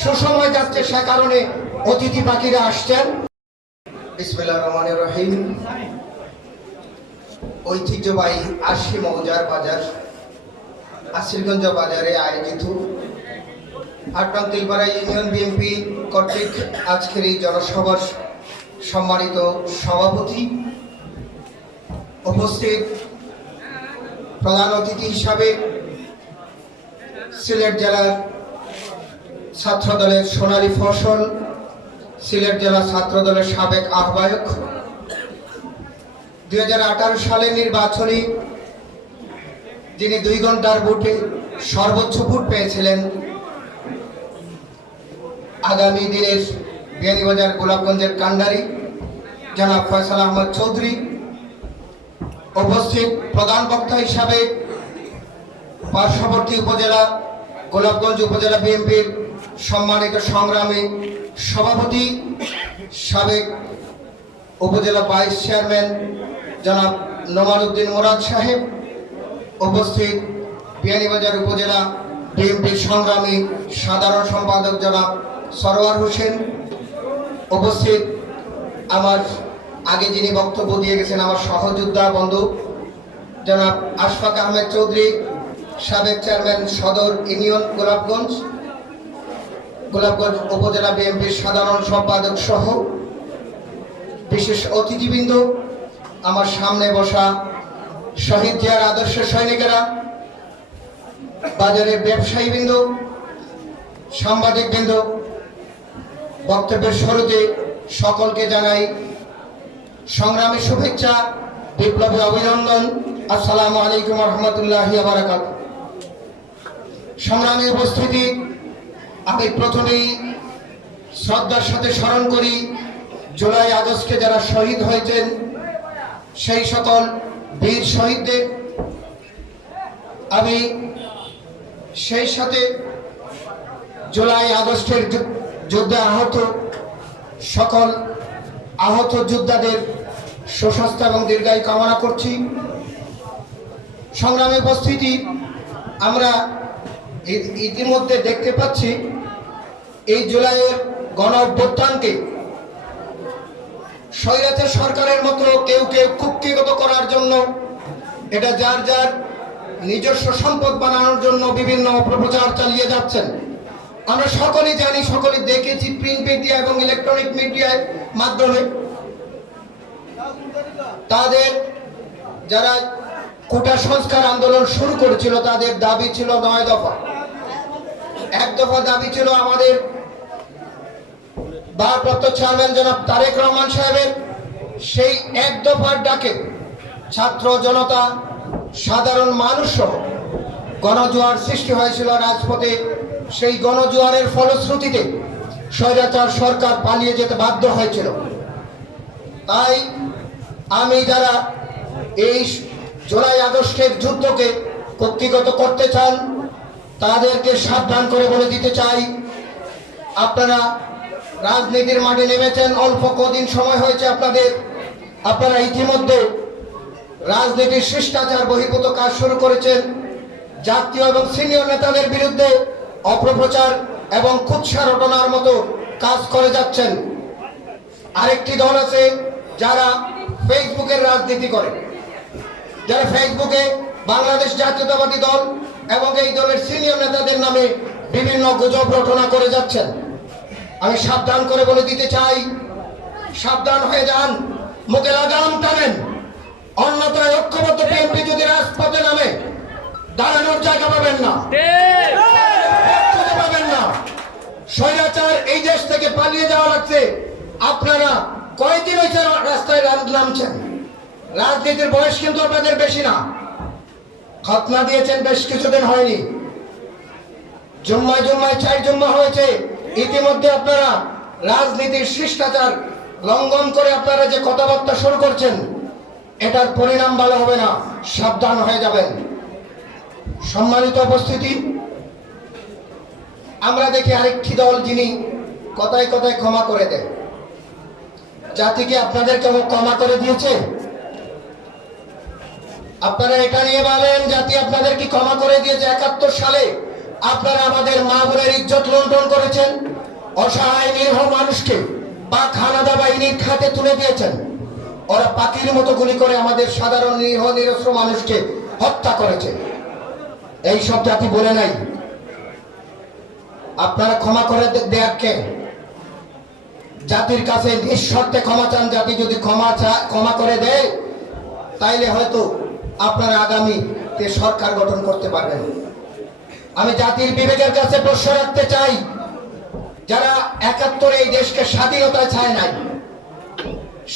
সুসময় যাচ্ছে সে কারণে অতিথি পাখিরা আসছেন। রহিম। ঐতিহ্যবাহী আশি মৌজার বাজার, আশিরগঞ্জ বাজারে আয়োজিত। আটন তিলপাড়া ইউনিয়ন বিএনপি কর্তৃক আজকের এই জনসভার সম্মানিত সভাপতি উপস্থিত প্রধান অতিথি হিসাবে সিলেট জেলার ছাত্র দলের সোনালী ফসল, সিলেট জেলা ছাত্র দলের সাবেক আহ্বায়ক। দুই সালে নির্বাচনী যিনি দুই ঘণ্টার ভোটে সর্বোচ্চ ভোট পেয়েছিলেন, আগামী দিনের বিয়ানীবাজার গোলাপগঞ্জের কান্ডারি, জনাব ফয়সাল আহমদ চৌধুরী। উপস্থিত প্রধান বক্তা হিসাবে পার্শ্ববর্তী উপজেলা গোলাপগঞ্জ উপজেলা বিএনপির সম্মানিত সংগ্রামী সভাপতি, সাবেক উপজেলা ভাইস চেয়ারম্যান জনাব নোমান উদ্দিন মোরাদ সাহেব, উপস্থিত বিয়ানীবাজার উপজেলা বিএনপির সংগ্রামী সাধারণ সম্পাদক জনাব সরোয়ার হোসেন, উপস্থিত আমার, আগে যিনি বক্তব্য দিয়ে গেছেন আমার সহযোদ্ধা বন্ধু জনাব আশফাক আহমেদ চৌধুরী সাবেক চেয়ারম্যান সদর ইউনিয়ন গোলাপগঞ্জ গোলাপগঞ্জ উপজেলা বিএনপির সাধারণ সম্পাদক সহ বিশেষ অতিথিবৃন্দ, আমার সামনে বসা শহীদ জিয়ার আদর্শ সৈনিকেরা, বাজারের ব্যবসায়ীবৃন্দ, সাংবাদিকবৃন্দ, বক্তব্যের শুরুতে সকলকে জানাই সংগ্রামী শুভেচ্ছা, বিপ্লবী অভিনন্দন, আসসালামু আলাইকুম রহমতুল্লাহ বারাকাত সংগ্রামী উপস্থিতি, আমি প্রথমেই শ্রদ্ধার সাথে স্মরণ করি, জুলাই আগস্টে যারা শহীদ হয়েছেন, সেই সকল বীর শহীদদের। আমি সেই সাথে জুলাই আগস্টের যুদ্ধে আহত সকল আহত যোদ্ধাদের সুস্বাস্থ্য এবং দীর্ঘায়ু কামনা করছি। সংগ্রামী উপস্থিতি, আমরা ইতিমধ্যে দেখতে পাচ্ছি এই জুলাইয়ের গণ অভ্যুত্থানকে স্বৈরাচার সরকারের মতো কেউ কেউ কুক্ষিগত করার জন্য, এটা যার যার নিজস্ব সম্পদ বানানোর জন্য বিভিন্ন অপপ্রচার চালিয়ে যাচ্ছেন। আমরা সকলেই জানি, সকলেই দেখেছি প্রিন্ট মিডিয়া এবং ইলেকট্রনিক মিডিয়ার মাধ্যমে। তাদের যারা কোটা সংস্কার আন্দোলন শুরু করেছিল, তাদের দাবি ছিল নয় দফা। এক দফা দাবি ছিল আমাদের ভারপ্রাপ্ত চেয়ারম্যান জনাব তারেক রহমান সাহেবের। সেই এক দফার ডাকে ছাত্র জনতা, সাধারণ মানুষ সহ গণজোয়ার সৃষ্টি হয়েছিল রাজপথে। সেই গণজোয়ারের ফলশ্রুতিতে স্বৈরাচার সরকার পালিয়ে যেতে বাধ্য হয়েছিল। তাই আমি যারা এই জুলাই আগস্টের যুদ্ধকে কর্তৃগত করতে চান তাদেরকে সাবধান করে বলে দিতে চাই। আপনারা রাজনীতির মাঠে নেমেছেন, অল্প কদিন সময় হয়েছে আপনাদের। আপনারা ইতিমধ্যে রাজনীতির শিষ্টাচার বহির্ভূত কাজ শুরু করেছেন। জাতীয় এবং সিনিয়র নেতাদের বিরুদ্ধে অপপ্রচার এবং কুৎসা রটনার মতো কাজ করে যাচ্ছেন। আরেকটি দল আছে যারা ফেসবুকের রাজনীতি করে। যারা ফেসবুকে বাংলাদেশ জাতীয়তাবাদী দল এবং এই দলের সিনিয়র নেতাদের নামে বিভিন্ন গুজব রটনা করে যাচ্ছেন। আমি সাবধান করে বলে দিতে চাই, সাবধান হয়ে যান, মুখে লাগাম টানেন। অন্যথায় ঐক্যবদ্ধ বিএনপি যদি রাজপথে নামে, দাঁড়ানোর জায়গা পাবেন না। পাবেন না। স্বৈরাচার এই দেশ থেকে পালিয়ে যাওয়া লাগছে। আপনারা কয়দিন হয়েছে রাস্তায় নামছেন? রাজনীতির বয়স কিন্তু আপনাদের বেশি না। খতনা দিয়েছেন, বেশ কিছুদিন হয়নি। জুম্মায় জুম্মায় চার জুম্মা হয়েছে। ইতিমধ্যে আপনারা রাজনীতির শিষ্টাচার লঙ্ঘন করে আপনারা যে কথাবার্তা শুরু করছেন, এটার পরিণাম ভালো হবে না, সাবধান হয়ে যাবেন। সম্মানিত উপস্থিতি, আমরা দেখি আরেকটি দল যিনি কথায় কথায় ক্ষমা করে দেয় জাতিকে আপনাদেরকে ক্ষমা করে দিয়েছে। আপনারা এটা নিয়ে বলেন, জাতি আপনাদের কি ক্ষমা করে দিয়েছে একাত্তর সালে? আপনারা আমাদের মা বোনের ইজ্জত লুণ্ঠন করেছেন, অসহায় নিরীহ মানুষকে বা খানাদা বাহিনীর খাতে তুলে দিয়েছেন। ওরা পাখির মতো গুলি করে আমাদের সাধারণ নিরীহ, নিরস্ত্র মানুষকে হত্যা করেছে। এই সব জাতি বলে নাই। আপনারা ক্ষমা করে দে- দেয়ার কে? জাতির কাছে নিঃশর্তে ক্ষমা চান। জাতি যদি ক্ষমা ক্ষমা করে দেয়, তাইলে হয়তো আপনারা আগামীতে সরকার গঠন করতে পারবেন। আমি জাতির বিবেকের কাছে প্রশ্ন রাখতে চাই, যারা একাত্তরে এই দেশকে স্বাধীনতা চায় নাই,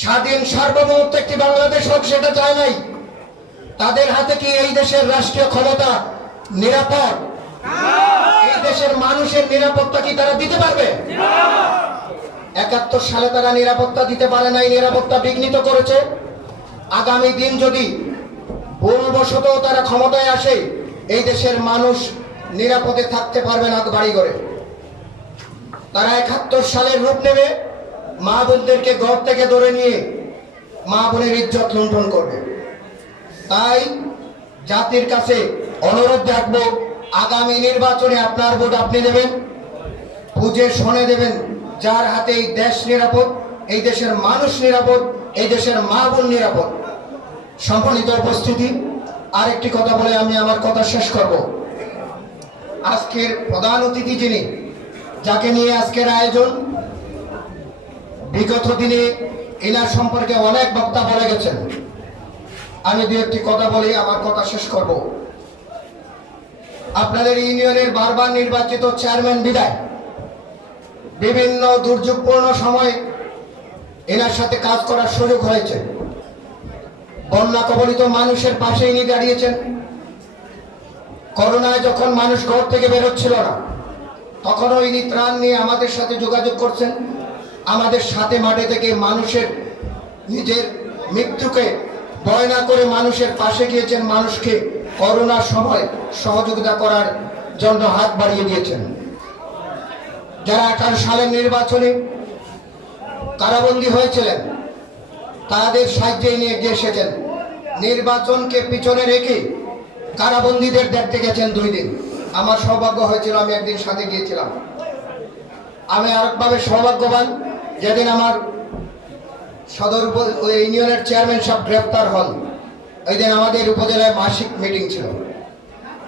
স্বাধীন সার্বভৌমত্ব একটি বাংলাদেশ হোক সেটা চায় নাই, তাদের হাতে কি এই দেশের রাষ্ট্রীয় ক্ষমতা নিরাপদ? এই দেশের মানুষের নিরাপত্তা কি তারা দিতে পারবে? একাত্তর সালে তারা নিরাপত্তা দিতে পারে নাই, নিরাপত্তা বিঘ্নিত করেছে। আগামী দিন যদি ভুলবশত তারা ক্ষমতায় আসে, এই দেশের মানুষ নিরাপদে থাকতে পারবে না বাড়ি করে তারা একাত্তর সালের রূপ নেবে, মা বোনদেরকে ঘর থেকে ধরে নিয়ে মা বোনের ইজ্জত লুণ্ঠন করবে। তাই জাতির কাছে অনুরোধ রাখব, আগামী নির্বাচনে আপনার ভোট আপনি দেবেন, বুঝে শুনে দেবেন যার হাতে এই দেশ নিরাপদ, এই দেশের মানুষ নিরাপদ, এই দেশের মা বোন নিরাপদ। সম্মানিত উপস্থিতি, আরেকটি কথা বলে আমি আমার কথা শেষ করব। আজকের প্রধান অতিথি যিনি, যাকে নিয়ে আজকের আয়োজন, বিগত দিনে এনার সম্পর্কে অনেক বক্তা বলে গেছেন আমি দু একটি কথা বলে আমার কথা শেষ করব। আপনাদের ইউনিয়নের বারবার নির্বাচিত চেয়ারম্যান বিদায়। বিভিন্ন দুর্যোগপূর্ণ সময় এনার সাথে কাজ করার সুযোগ হয়েছে। বন্যা কবলিত মানুষের পাশে ইনি দাঁড়িয়েছেন। করোনায় যখন মানুষ ঘর থেকে বেরোচ্ছিল না, তখনও ইনি ত্রাণ নিয়ে আমাদের সাথে যোগাযোগ করছেন। আমাদের সাথে মাঠে থেকে মানুষের, নিজের মৃত্যুকে ভয় না করে মানুষের পাশে গিয়েছেন। মানুষকে করোনার সময় সহযোগিতা করার জন্য হাত বাড়িয়ে দিয়েছেন। যারা আঠারো সালের নির্বাচনে কারাবন্দী হয়েছিলেন তাদের সাহায্যে নিয়ে এগিয়ে এসেছেন। নির্বাচনকে পিছনে রেখে কারাবন্দীদের দেখতে গেছেন দুই দিন। আমার সৌভাগ্য হয়েছিল, আমি একদিন সাথে গিয়েছিলাম। আমি আরেকভাবে সৌভাগ্যবান, যেদিন আমার সদর ইউনিয়নের চেয়ারম্যান সব গ্রেফতার হন, ওই দিন আমাদের উপজেলায় মাসিক মিটিং ছিল।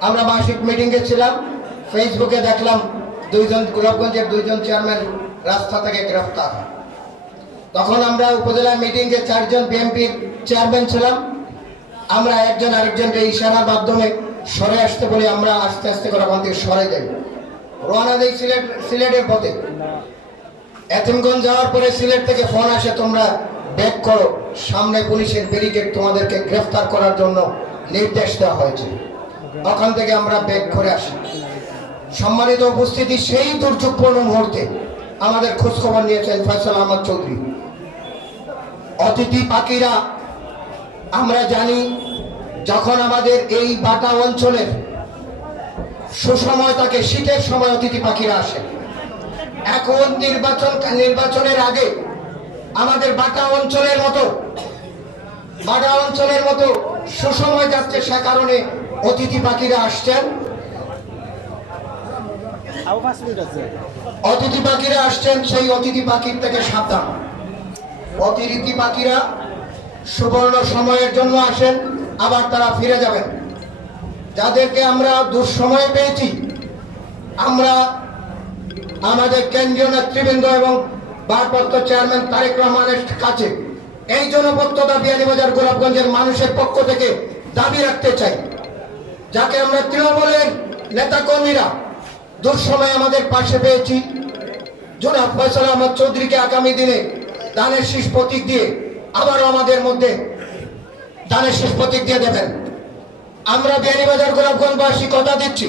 আমরা মাসিক মিটিংয়ে ছিলাম, ফেসবুকে দেখলাম দুইজন, গোলাপগঞ্জের দুইজন চেয়ারম্যান রাস্তা থেকে গ্রেফতার তখন আমরা উপজেলা মিটিংয়ে চারজন বিএনপির চেয়ারম্যান ছিলাম, আমরা একজন আরেকজনকে ইশারার মাধ্যমে সরে আসতে বলে আমরা আস্তে আস্তে করে আমাদের সরে যাই। রওনা দেই সিলেট, সিলেটের পথে। এতিমগঞ্জ যাওয়ার পরে সিলেট থেকে ফোন আসে, তোমরা ব্যাক করো। সামনে পুলিশের ব্যারিকেড তোমাদেরকে গ্রেফতার করার জন্য নির্দেশ দেওয়া হয়েছে। ওখান থেকে আমরা ব্যাক করে আসি। সম্মানিত উপস্থিতি সেই দুর্যোগপূর্ণ মুহূর্তে আমাদের খোঁজখবর নিয়েছেন ফয়সাল আহমদ চৌধুরী। অতিথি পাখিরা আমরা জানি যখন আমাদের এই বাটা অঞ্চলের সুসময় থাকে শীতের সময় অতিথি পাখিরা আসে। এখন নির্বাচন নির্বাচনের আগে আমাদের বাটা অঞ্চলের মতো বাটা অঞ্চলের মতো সুসময় যাচ্ছে সে কারণে অতিথি পাখিরা আসছেন। অতিথি পাখিরা আসছেন সেই অতিথি পাখির থেকে সাবধান। অতিথি পাখিরা সুবর্ণ সময়ের জন্য আসেন, আবার তারা ফিরে যাবেন। যাদেরকে আমরা দুঃসময় পেয়েছি, আমরা আমাদের কেন্দ্রীয় নেতৃবৃন্দ এবং ভারপ্রাপ্ত চেয়ারম্যান তারেক রহমানের কাছে এই জনপত্রতা বিয়ানীবাজার গোলাপগঞ্জের মানুষের পক্ষ থেকে দাবি রাখতে চাই, যাকে আমরা তৃণমূলের নেতাকর্মীরা দুঃসময় আমাদের পাশে পেয়েছি। জনাব ফয়সাল আহমদ চৌধুরীকে আগামী দিনে দানের শীষ প্রতীক দিয়ে আবারও আমাদের মধ্যে দানের শীষ প্রতীক দিয়ে দেবেন। আমরা বিয়ানীবাজার গোলাপগঞ্জবাসী কথা দিচ্ছি।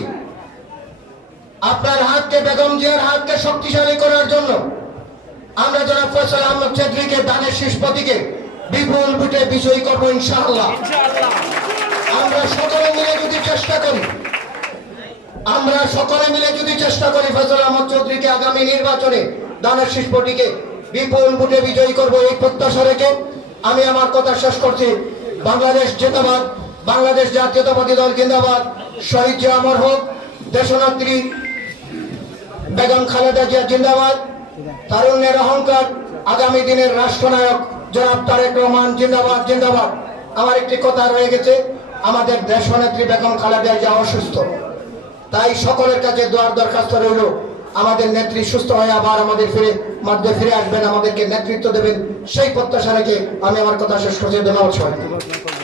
আপনার হাতকে বেগম জিয়ার হাতকে শক্তিশালী করার জন্য আমরা জনাব ফয়সাল আহমদ চৌধুরীকে দানের শীষ প্রতীকে বিপুল ভোটে বিজয়ী করব ইনশাআল্লাহ। আমরা সকলে মিলে যদি চেষ্টা করি আমরা সকলে মিলে যদি চেষ্টা করি ফজল আহমদ চৌধুরীকে আগামী নির্বাচনে দানের শিষ্পটিকে বিপুল ভোটে বিজয়ী করব এই প্রত্যাশা রেখে আমি আমার কথা শেষ করছি। বাংলাদেশ জেতাবাদ বাংলাদেশ জাতীয়তাবাদী দল জিন্দাবাদ। শহীদ যে অমর হোক, দেশনেত্রী বেগম খালেদা জিয়া জিন্দাবাদ। তারুণ্যের অহংকার আগামী দিনের রাষ্ট্রনায়ক জনাব তারেক রহমান জিন্দাবাদ জিন্দাবাদ। আমার একটি কথা রয়ে গেছে, আমাদের দেশনেত্রী বেগম খালেদা জিয়া অসুস্থ। তাই সকলের কাছে দোয়ার দরখাস্ত রইল। আমাদের নেত্রী সুস্থ হয়ে আবার আমাদের ফিরে মধ্যে ফিরে আসবেন, আমাদেরকে নেতৃত্ব দেবেন। সেই প্রত্যাশা রেখে আমি আমার কথা শেষ করছি। ধন্যবাদ সবাইকে।